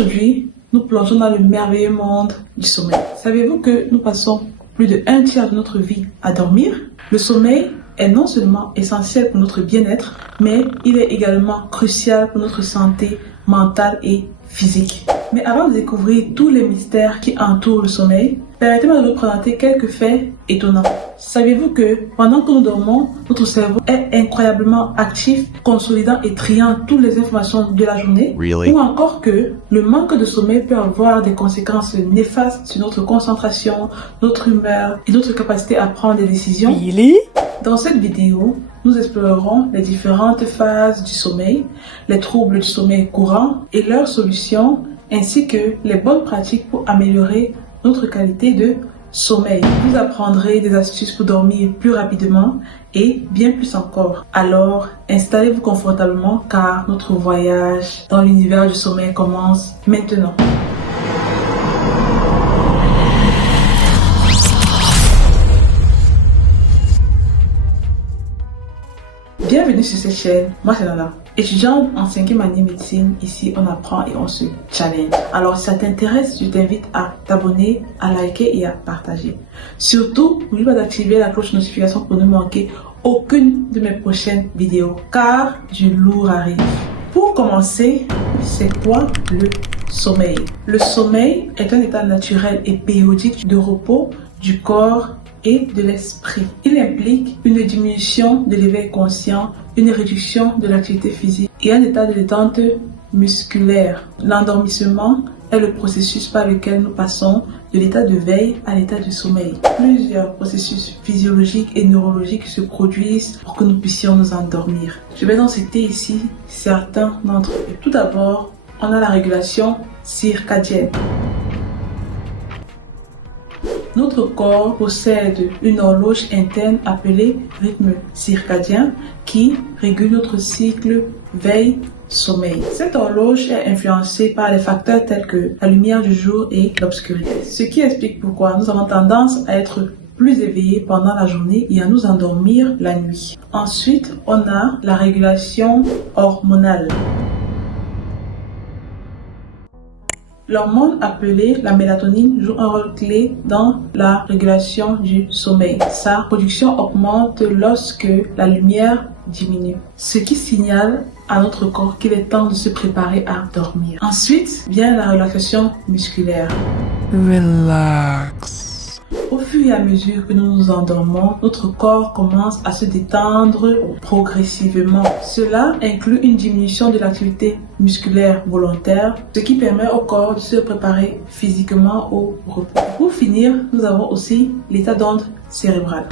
Aujourd'hui, nous plongeons dans le merveilleux monde du sommeil. Savez-vous que nous passons plus de 1/3 de notre vie à dormir? Le sommeil est non seulement essentiel pour notre bien-être, mais il est également crucial pour notre santé mentale et physique. Mais avant de découvrir tous les mystères qui entourent le sommeil, permettez-moi de vous présenter quelques faits étonnants. Saviez-vous que pendant que nous dormons, notre cerveau est incroyablement actif, consolidant et triant toutes les informations de la journée? Really? Ou encore que le manque de sommeil peut avoir des conséquences néfastes sur notre concentration, notre humeur et notre capacité à prendre des décisions? Really? Dans cette vidéo, nous explorerons les différentes phases du sommeil, les troubles du sommeil courant et leurs solutions, ainsi que les bonnes pratiques pour améliorer notre qualité de sommeil. Vous apprendrez des astuces pour dormir plus rapidement et bien plus encore. Alors, installez-vous confortablement car notre voyage dans l'univers du sommeil commence maintenant. Bienvenue sur cette chaîne, moi c'est Nana. Étudiante en 5e année médecine, ici on apprend et on se challenge. Alors si ça t'intéresse, je t'invite à t'abonner, à liker et à partager. Surtout, n'oublie pas d'activer la cloche de notification pour ne manquer aucune de mes prochaines vidéos, car du lourd arrive. Pour commencer, c'est quoi le sommeil? Le sommeil est un état naturel et périodique de repos du corps et de l'esprit. Il implique une diminution de l'éveil conscient, une réduction de l'activité physique et un état de détente musculaire. L'endormissement est le processus par lequel nous passons de l'état de veille à l'état de sommeil. Plusieurs processus physiologiques et neurologiques se produisent pour que nous puissions nous endormir. Je vais donc citer ici certains d'entre eux. Tout d'abord, on a la régulation circadienne. Notre corps possède une horloge interne appelée rythme circadien qui régule notre cycle veille-sommeil. Cette horloge est influencée par les facteurs tels que la lumière du jour et l'obscurité. Ce qui explique pourquoi nous avons tendance à être plus éveillés pendant la journée et à nous endormir la nuit. Ensuite, on a la régulation hormonale. L'hormone appelée la mélatonine joue un rôle clé dans la régulation du sommeil. Sa production augmente lorsque la lumière diminue, ce qui signale à notre corps qu'il est temps de se préparer à dormir. Ensuite vient la relaxation musculaire. Relax. Au fur et à mesure que nous nous endormons, notre corps commence à se détendre progressivement. Cela inclut une diminution de l'activité musculaire volontaire, ce qui permet au corps de se préparer physiquement au repos. Pour finir, nous avons aussi l'état d'onde cérébrale.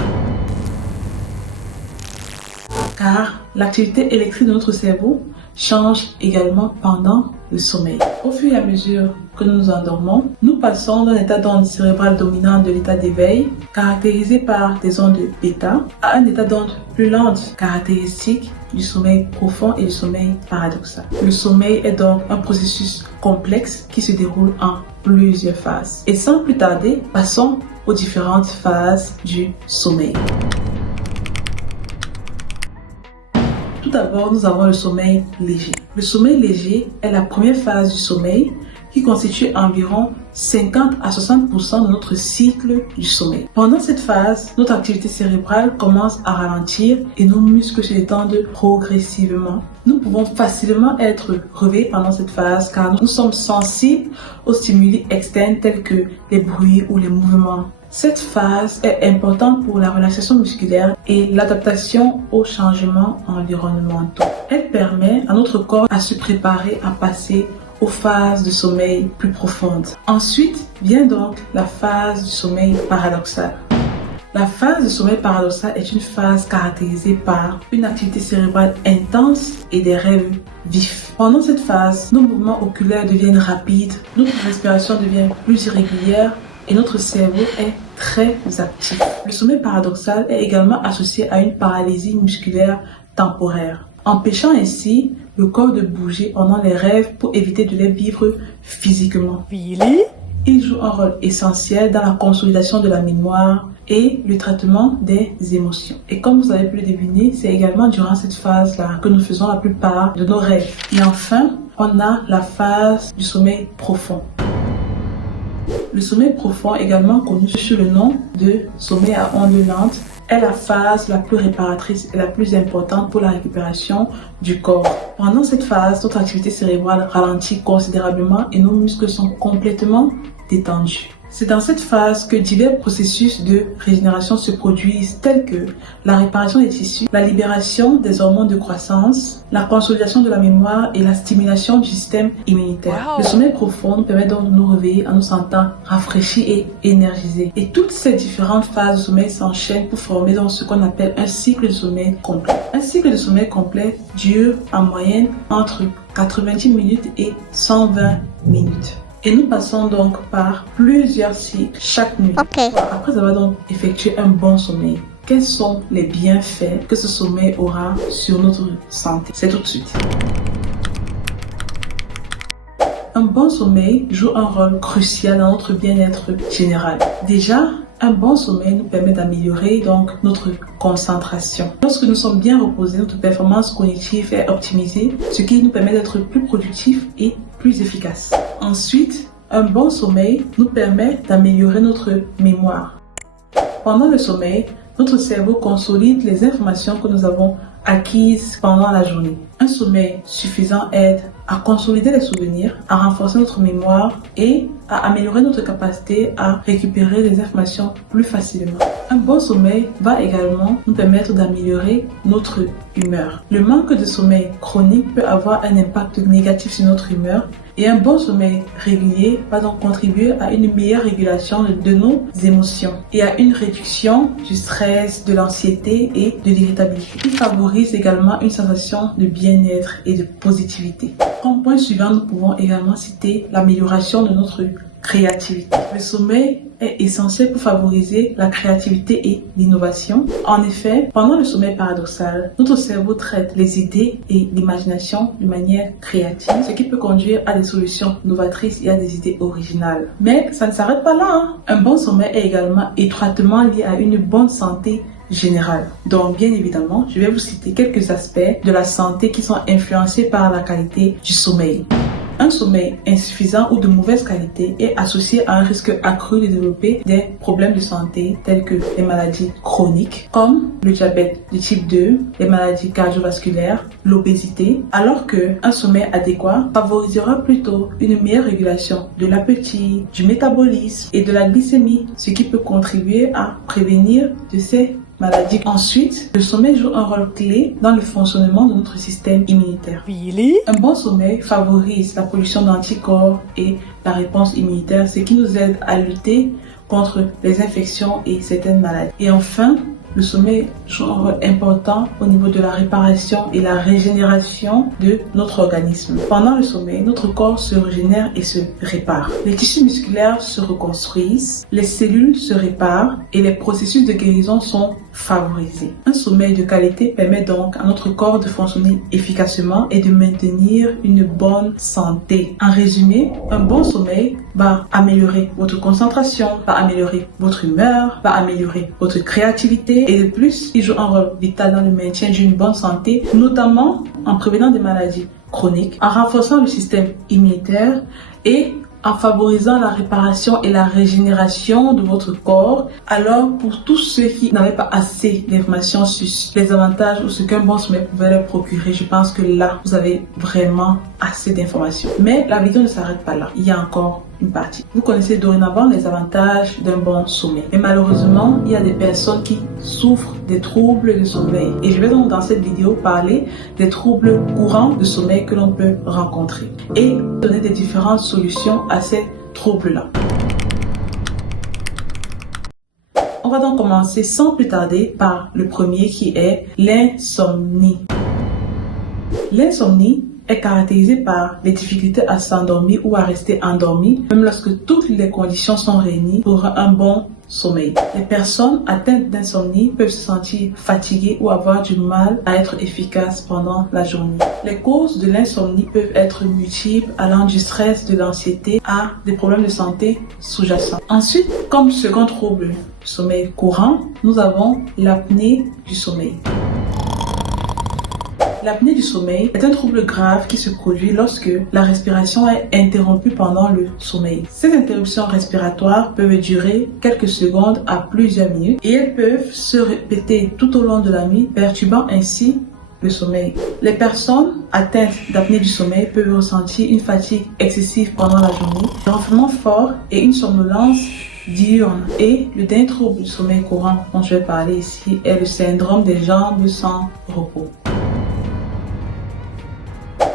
Car l'activité électrique de notre cerveau change également pendant le sommeil. Au fur et à mesure que nous nous endormons, nous passons d'un état d'onde cérébrale dominant de l'état d'éveil, caractérisé par des ondes bêta, à un état d'onde plus lente, caractéristique du sommeil profond et du sommeil paradoxal. Le sommeil est donc un processus complexe qui se déroule en plusieurs phases. Et sans plus tarder, passons aux différentes phases du sommeil. Tout d'abord, nous avons le sommeil léger. Le sommeil léger est la première phase du sommeil qui constitue environ 50 à 60% de notre cycle du sommeil. Pendant cette phase, notre activité cérébrale commence à ralentir et nos muscles se détendent progressivement. Nous pouvons facilement être réveillés pendant cette phase car nous sommes sensibles aux stimuli externes tels que les bruits ou les mouvements. Cette phase est importante pour la relaxation musculaire et l'adaptation aux changements environnementaux. Elle permet à notre corps à se préparer à passer aux phases de sommeil plus profondes. Ensuite vient donc la phase du sommeil paradoxal. La phase de sommeil paradoxal est une phase caractérisée par une activité cérébrale intense et des rêves vifs. Pendant cette phase, nos mouvements oculaires deviennent rapides, notre respiration devient plus irrégulière et notre cerveau est très actif. Le sommeil paradoxal est également associé à une paralysie musculaire temporaire, empêchant ainsi le corps de bouger pendant les rêves pour éviter de les vivre physiquement. Really? Il joue un rôle essentiel dans la consolidation de la mémoire et le traitement des émotions. Et comme vous avez pu le deviner, c'est également durant cette phase-là que nous faisons la plupart de nos rêves. Et enfin, on a la phase du sommeil profond. Le sommeil profond, également connu sous le nom de sommeil à ondes lentes, est la phase la plus réparatrice et la plus importante pour la récupération du corps. Pendant cette phase, notre activité cérébrale ralentit considérablement et nos muscles sont complètement détendus. C'est dans cette phase que divers processus de régénération se produisent tels que la réparation des tissus, la libération des hormones de croissance, la consolidation de la mémoire et la stimulation du système immunitaire. Le sommeil profond nous permet donc de nous réveiller en nous sentant rafraîchis et énergisés. Et toutes ces différentes phases de sommeil s'enchaînent pour former donc ce qu'on appelle un cycle de sommeil complet. Un cycle de sommeil complet dure en moyenne entre 90 minutes et 120 minutes. Et nous passons donc par plusieurs cycles chaque nuit. Après avoir donc effectué un bon sommeil, quels sont les bienfaits que ce sommeil aura sur notre santé? C'est tout de suite. Un bon sommeil joue un rôle crucial dans notre bien-être général. Déjà, un bon sommeil nous permet d'améliorer donc notre concentration. Lorsque nous sommes bien reposés, notre performance cognitive est optimisée, ce qui nous permet d'être plus productifs et plus efficaces. Ensuite, un bon sommeil nous permet d'améliorer notre mémoire. Pendant le sommeil, notre cerveau consolide les informations que nous avons acquises pendant la journée. Un sommeil suffisant aide à consolider les souvenirs, à renforcer notre mémoire et à améliorer notre capacité à récupérer les informations plus facilement. Un bon sommeil va également nous permettre d'améliorer notre humeur. Le manque de sommeil chronique peut avoir un impact négatif sur notre humeur et un bon sommeil régulier va donc contribuer à une meilleure régulation de nos émotions et à une réduction du stress, de l'anxiété et de l'irritabilité. Il favorise également une sensation de bien-être et de positivité. Comme point suivant, nous pouvons également citer l'amélioration de notre créativité. Le sommeil est essentiel pour favoriser la créativité et l'innovation. En effet, pendant le sommeil paradoxal, notre cerveau traite les idées et l'imagination de manière créative, ce qui peut conduire à des solutions novatrices et à des idées originales. Mais ça ne s'arrête pas là. Un bon sommeil est également étroitement lié à une bonne santé générale. Donc, bien évidemment, je vais vous citer quelques aspects de la santé qui sont influencés par la qualité du sommeil. Un sommeil insuffisant ou de mauvaise qualité est associé à un risque accru de développer des problèmes de santé tels que les maladies chroniques comme le diabète de type 2, les maladies cardiovasculaires, l'obésité, alors qu'un sommeil adéquat favorisera plutôt une meilleure régulation de l'appétit, du métabolisme et de la glycémie, ce qui peut contribuer à prévenir de ces maladies. Ensuite, le sommeil joue un rôle clé dans le fonctionnement de notre système immunitaire. Un bon sommeil favorise la production d'anticorps et la réponse immunitaire, ce qui nous aide à lutter contre les infections et certaines maladies. Et enfin, le sommeil joue un rôle important au niveau de la réparation et la régénération de notre organisme. Pendant le sommeil, notre corps se régénère et se répare. Les tissus musculaires se reconstruisent, les cellules se réparent et les processus de guérison sont favorisés. Un sommeil de qualité permet donc à notre corps de fonctionner efficacement et de maintenir une bonne santé. En résumé, un bon sommeil va améliorer votre concentration, va améliorer votre humeur, va améliorer votre créativité et de plus, il joue un rôle vital dans le maintien d'une bonne santé, notamment en prévenant des maladies chroniques, en renforçant le système immunitaire et en favorisant la réparation et la régénération de votre corps. Alors, pour tous ceux qui n'avaient pas assez d'informations sur les avantages ou ce qu'un bon sommeil pouvait leur procurer, je pense que là, vous avez vraiment assez d'informations. Mais la vidéo ne s'arrête pas là. Il y a encore une partie. Vous connaissez dorénavant les avantages d'un bon sommeil. Mais malheureusement, il y a des personnes qui souffrent des troubles de sommeil. Et je vais donc dans cette vidéo parler des troubles courants de sommeil que l'on peut rencontrer et donner des différentes solutions à ces troubles-là. On va donc commencer sans plus tarder par le premier qui est l'insomnie. L'insomnie est caractérisée par les difficultés à s'endormir ou à rester endormi, même lorsque toutes les conditions sont réunies pour un bon sommeil. Les personnes atteintes d'insomnie peuvent se sentir fatiguées ou avoir du mal à être efficaces pendant la journée. Les causes de l'insomnie peuvent être multiples, allant du stress, de l'anxiété à des problèmes de santé sous-jacents. Ensuite, comme second trouble du sommeil courant, nous avons l'apnée du sommeil. L'apnée du sommeil est un trouble grave qui se produit lorsque la respiration est interrompue pendant le sommeil. Ces interruptions respiratoires peuvent durer quelques secondes à plusieurs minutes et elles peuvent se répéter tout au long de la nuit, perturbant ainsi le sommeil. Les personnes atteintes d'apnée du sommeil peuvent ressentir une fatigue excessive pendant la journée, un ronflement fort et une somnolence diurne. Et le dernier trouble du sommeil courant dont je vais parler ici est le syndrome des jambes sans repos.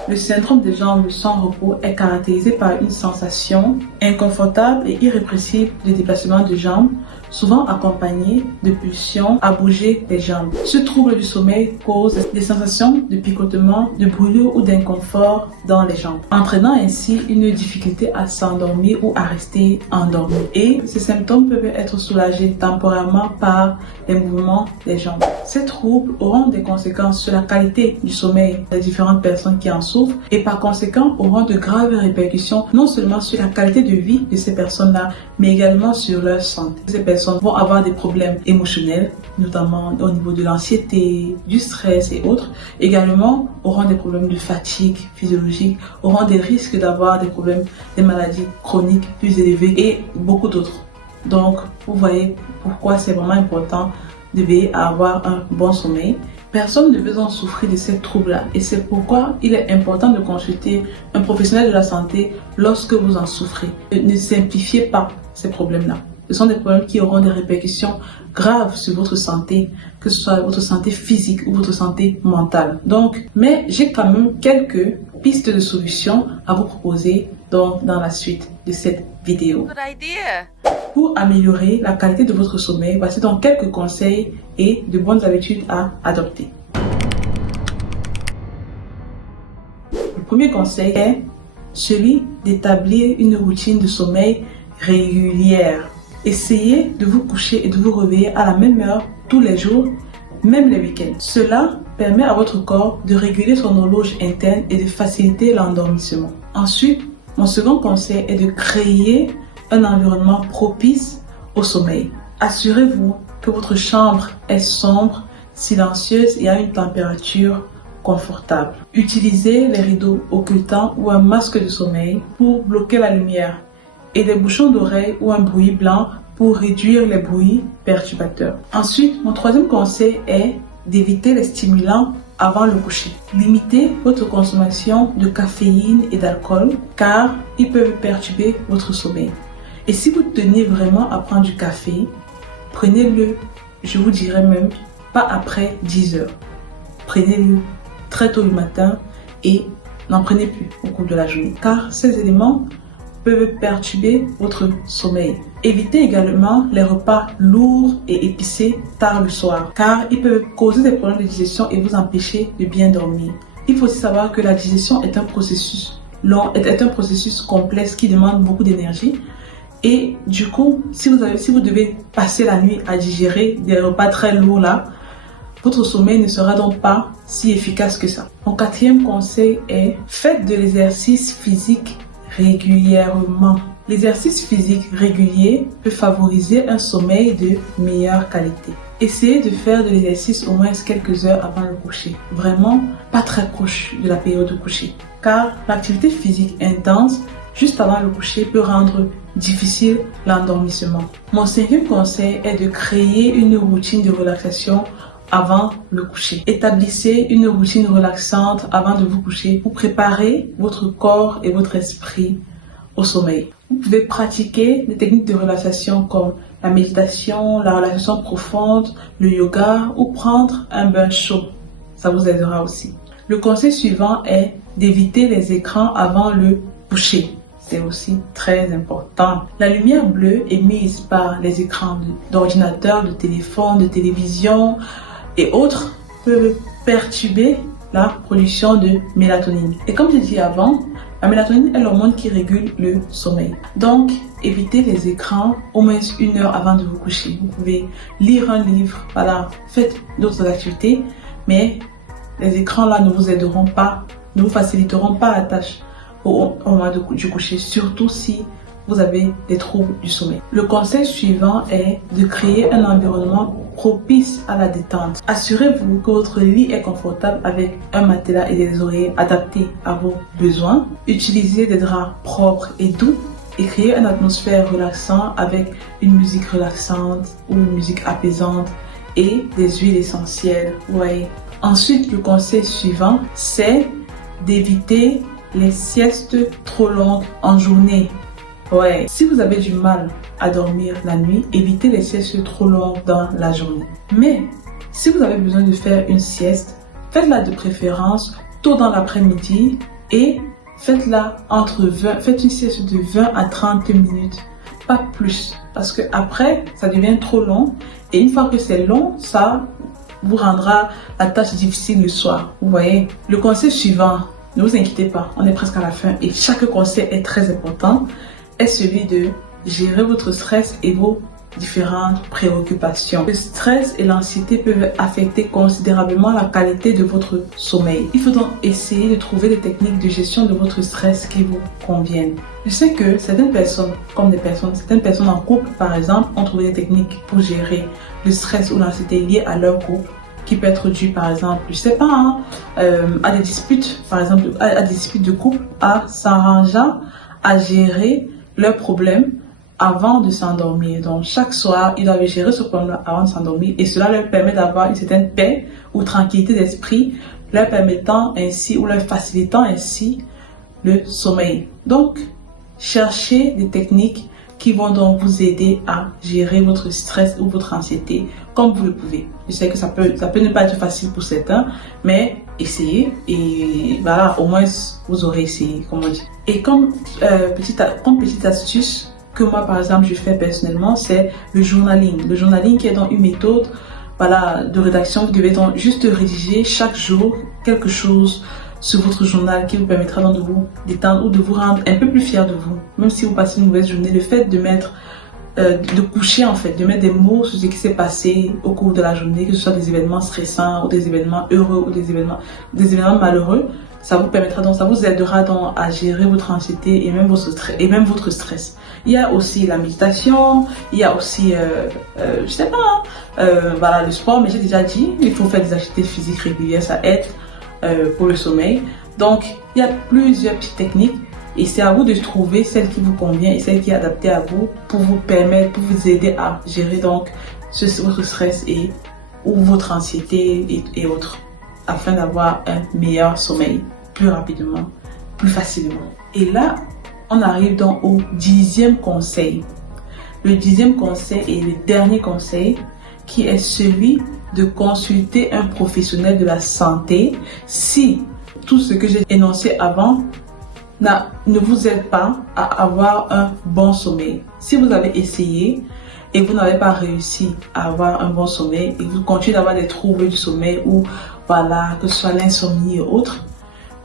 Le syndrome des jambes sans repos est caractérisé par une sensation inconfortable et irrépressible de déplacement de jambes, souvent accompagnée de pulsions à bouger les jambes. Ce trouble du sommeil cause des sensations de picotement, de brûlure ou d'inconfort dans les jambes, entraînant ainsi une difficulté à s'endormir ou à rester endormi. Et ces symptômes peuvent être soulagés temporairement par les mouvements des jambes. Ces troubles auront des conséquences sur la qualité du sommeil des différentes personnes qui en souffrent et par conséquent auront de graves répercussions non seulement sur la qualité de vie de ces personnes-là, mais également sur leur santé. Ces personnes vont avoir des problèmes émotionnels, notamment au niveau de l'anxiété, du stress et autres. Également, auront des problèmes de fatigue physiologique, auront des risques d'avoir des problèmes, des maladies chroniques plus élevées et beaucoup d'autres. Donc, vous voyez pourquoi c'est vraiment important de veiller à avoir un bon sommeil. Personne ne veut en souffrir de ces troubles-là et c'est pourquoi il est important de consulter un professionnel de la santé lorsque vous en souffrez. Ne simplifiez pas ces problèmes-là. Ce sont des problèmes qui auront des répercussions graves sur votre santé, que ce soit votre santé physique ou votre santé mentale. Donc, mais j'ai quand même quelques pistes de solutions à vous proposer dans la suite de cette vidéo. Pour améliorer la qualité de votre sommeil, voici donc quelques conseils et de bonnes habitudes à adopter. Le premier conseil est celui d'établir une routine de sommeil régulière. Essayez de vous coucher et de vous réveiller à la même heure tous les jours, même les week-ends. Cela permet à votre corps de réguler son horloge interne et de faciliter l'endormissement. Ensuite, mon second conseil est de créer un environnement propice au sommeil. Assurez-vous que votre chambre est sombre, silencieuse et à une température confortable. Utilisez les rideaux occultants ou un masque de sommeil pour bloquer la lumière et des bouchons d'oreilles ou un bruit blanc pour réduire les bruits perturbateurs. Ensuite, mon troisième conseil est d'éviter les stimulants avant le coucher. Limitez votre consommation de caféine et d'alcool car ils peuvent perturber votre sommeil. Et si vous tenez vraiment à prendre du café, prenez-le, je vous dirais même, pas après 10 heures. Prenez-le très tôt le matin et n'en prenez plus au cours de la journée car ces éléments peuvent perturber votre sommeil. Évitez également les repas lourds et épicés tard le soir car ils peuvent causer des problèmes de digestion et vous empêcher de bien dormir. Il faut aussi savoir que la digestion est un processus long, est un processus complexe qui demande beaucoup d'énergie et du coup, si vous devez passer la nuit à digérer des repas très lourds là, votre sommeil ne sera donc pas si efficace que ça. Mon quatrième conseil est faites de l'exercice physique régulièrement. L'exercice physique régulier peut favoriser un sommeil de meilleure qualité. Essayez de faire de l'exercice au moins quelques heures avant le coucher. Vraiment pas très proche de la période de coucher. Car l'activité physique intense juste avant le coucher peut rendre difficile l'endormissement. Mon cinquième conseil est de créer une routine de relaxation avant le coucher. Établissez une routine relaxante avant de vous coucher pour préparer votre corps et votre esprit au sommeil. Vous pouvez pratiquer des techniques de relaxation comme la méditation, la relaxation profonde, le yoga ou prendre un bain chaud. Ça vous aidera aussi. Le conseil suivant est d'éviter les écrans avant le coucher. C'est aussi très important. La lumière bleue émise par les écrans d'ordinateur, de téléphone, de télévision et autres peuvent perturber la production de mélatonine. Et comme je dis avant, la mélatonine est l'hormone qui régule le sommeil. Donc, évitez les écrans au moins 1 heure avant de vous coucher. Vous pouvez lire un livre, voilà, faites d'autres activités, mais les écrans là ne vous aideront pas, ne vous faciliteront pas la tâche au moment du coucher, surtout si vous avez des troubles du sommeil. Le conseil suivant est de créer un environnement propice à la détente. Assurez-vous que votre lit est confortable avec un matelas et des oreillers adaptés à vos besoins. Utilisez des draps propres et doux et créez une atmosphère relaxante avec une musique relaxante ou une musique apaisante et des huiles essentielles. Ouais. Ensuite, le conseil suivant, c'est d'éviter les siestes trop longues en journée. Ouais. Si vous avez du mal à dormir la nuit, évitez les siestes trop longues dans la journée. Mais si vous avez besoin de faire une sieste, faites-la de préférence tôt dans l'après-midi et faites une sieste de 20 à 30 minutes, pas plus. Parce que après, ça devient trop long et une fois que c'est long, ça vous rendra la tâche difficile le soir. Vous voyez? Le conseil suivant, ne vous inquiétez pas, on est presque à la fin et chaque conseil est très important, est celui de gérer votre stress et vos différentes préoccupations. Le stress et l'anxiété peuvent affecter considérablement la qualité de votre sommeil. Il faut donc essayer de trouver des techniques de gestion de votre stress qui vous conviennent. Je sais que certaines personnes en couple par exemple, ont trouvé des techniques pour gérer le stress ou l'anxiété liée à leur couple, qui peut être dû par exemple, je sais pas, à des disputes, par exemple, à des disputes de couple, à s'arrangeant à gérer leurs problèmes avant de s'endormir. Donc chaque soir, ils doivent gérer ce problème avant de s'endormir et cela leur permet d'avoir une certaine paix ou tranquillité d'esprit, leur permettant ainsi ou leur facilitant ainsi le sommeil. Donc, cherchez des techniques qui vont donc vous aider à gérer votre stress ou votre anxiété comme vous le pouvez. Je sais que ça peut ne pas être facile pour certains, mais essayez et voilà, au moins vous aurez essayé, comme on dit. Et comme petite astuce que moi par exemple je fais personnellement, c'est le journaling. Le journaling qui est donc une méthode de rédaction. Vous devez donc juste rédiger chaque jour quelque chose sur votre journal qui vous permettra donc de vous détendre ou de vous rendre un peu plus fier de vous. Même si vous passez une mauvaise journée, le fait de de mettre des mots sur ce qui s'est passé au cours de la journée, que ce soit des événements stressants ou des événements heureux ou des événements malheureux, ça vous aidera donc à gérer votre anxiété et même votre stress. Il y a aussi la méditation, il y a aussi, le sport, mais j'ai déjà dit, il faut faire des activités physiques régulières, ça aide pour le sommeil. Donc, il y a plusieurs petites techniques et c'est à vous de trouver celle qui vous convient et celle qui est adaptée à vous pour vous aider à gérer donc votre stress ou votre anxiété et autres, afin d'avoir un meilleur sommeil plus rapidement, plus facilement. Et là, on arrive donc au 10e conseil. Le 10e conseil est le dernier conseil qui est celui de consulter un professionnel de la santé si tout ce que j'ai énoncé avant ne vous aide pas à avoir un bon sommeil. Si vous avez essayé et vous n'avez pas réussi à avoir un bon sommeil et vous continuez d'avoir des troubles du sommeil ou que ce soit l'insomnie et autres,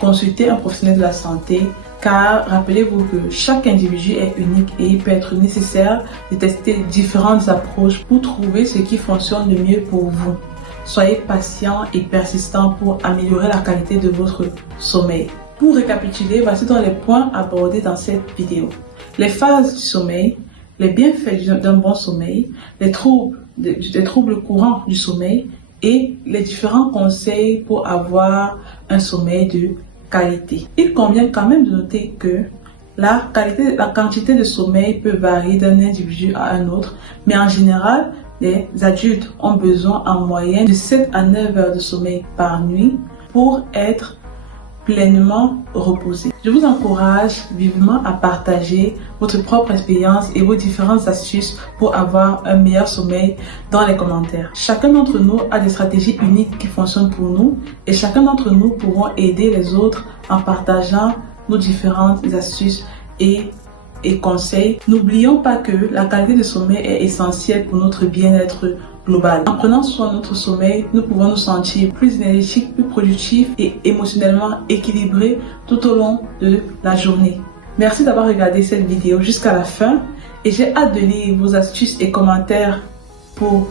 consultez un professionnel de la santé car rappelez-vous que chaque individu est unique et il peut être nécessaire de tester différentes approches pour trouver ce qui fonctionne le mieux pour vous. Soyez patient et persistant pour améliorer la qualité de votre sommeil. Pour récapituler, voici donc les points abordés dans cette vidéo. Les phases du sommeil, les bienfaits d'un bon sommeil, les troubles courants du sommeil et les différents conseils pour avoir un sommeil de qualité. Il convient quand même de noter que la quantité de sommeil peut varier d'un individu à un autre, mais en général, les adultes ont besoin en moyenne de 7 à 9 heures de sommeil par nuit pour être pleinement reposés. Je vous encourage vivement à partager votre propre expérience et vos différentes astuces pour avoir un meilleur sommeil dans les commentaires. Chacun d'entre nous a des stratégies uniques qui fonctionnent pour nous et chacun d'entre nous pourront aider les autres en partageant nos différentes astuces et conseils. N'oublions pas que la qualité de sommeil est essentielle pour notre bien-être global. En prenant soin de notre sommeil, nous pouvons nous sentir plus énergétiques, plus productifs et émotionnellement équilibrés tout au long de la journée. Merci d'avoir regardé cette vidéo jusqu'à la fin et j'ai hâte de lire vos astuces et commentaires pour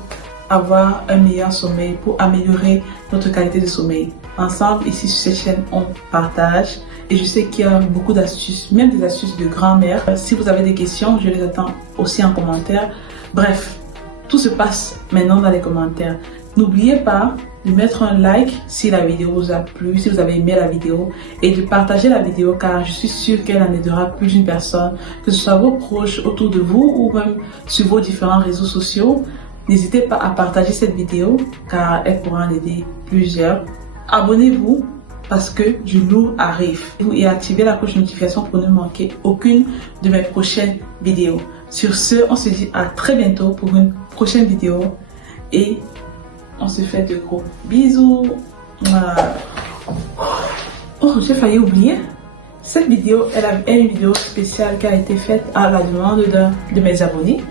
avoir un meilleur sommeil, pour améliorer notre qualité de sommeil. Ensemble, ici sur cette chaîne, on partage et je sais qu'il y a beaucoup d'astuces, même des astuces de grand-mère. Si vous avez des questions, je les attends aussi en commentaire. Bref, tout se passe maintenant dans les commentaires. N'oubliez pas de mettre un like si la vidéo vous a plu, si vous avez aimé la vidéo, et de partager la vidéo car je suis sûre qu'elle en aidera plus d'une personne, que ce soit vos proches autour de vous ou même sur vos différents réseaux sociaux. N'hésitez pas à partager cette vidéo car elle pourra en aider plusieurs. Abonnez-vous parce que du lourd arrive. Et activez la cloche de notification pour ne manquer aucune de mes prochaines vidéos. Sur ce, on se dit à très bientôt pour une prochaine vidéo et on se fait de gros bisous. Oh, j'ai failli oublier. Cette vidéo est une vidéo spéciale qui a été faite à la demande d'un de mes abonnés.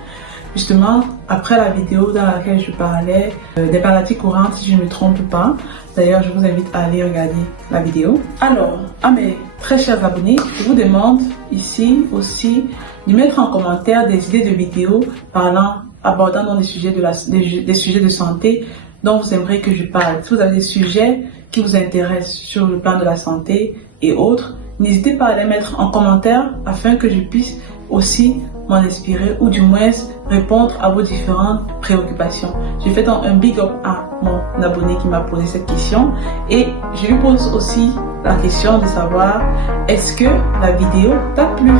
Justement, après la vidéo dans laquelle je parlais des maladies courantes, si je ne me trompe pas. D'ailleurs, je vous invite à aller regarder la vidéo. Alors, à mes très chers abonnés, je vous demande ici aussi de mettre en commentaire des idées de vidéos abordant dans des sujets de santé dont vous aimeriez que je parle. Si vous avez des sujets qui vous intéressent sur le plan de la santé et autres, n'hésitez pas à les mettre en commentaire afin que je puisse aussi m'en inspirer ou du moins répondre à vos différentes préoccupations. Je fais donc un big up à mon abonné qui m'a posé cette question et je lui pose aussi la question de savoir est-ce que la vidéo t'a plu?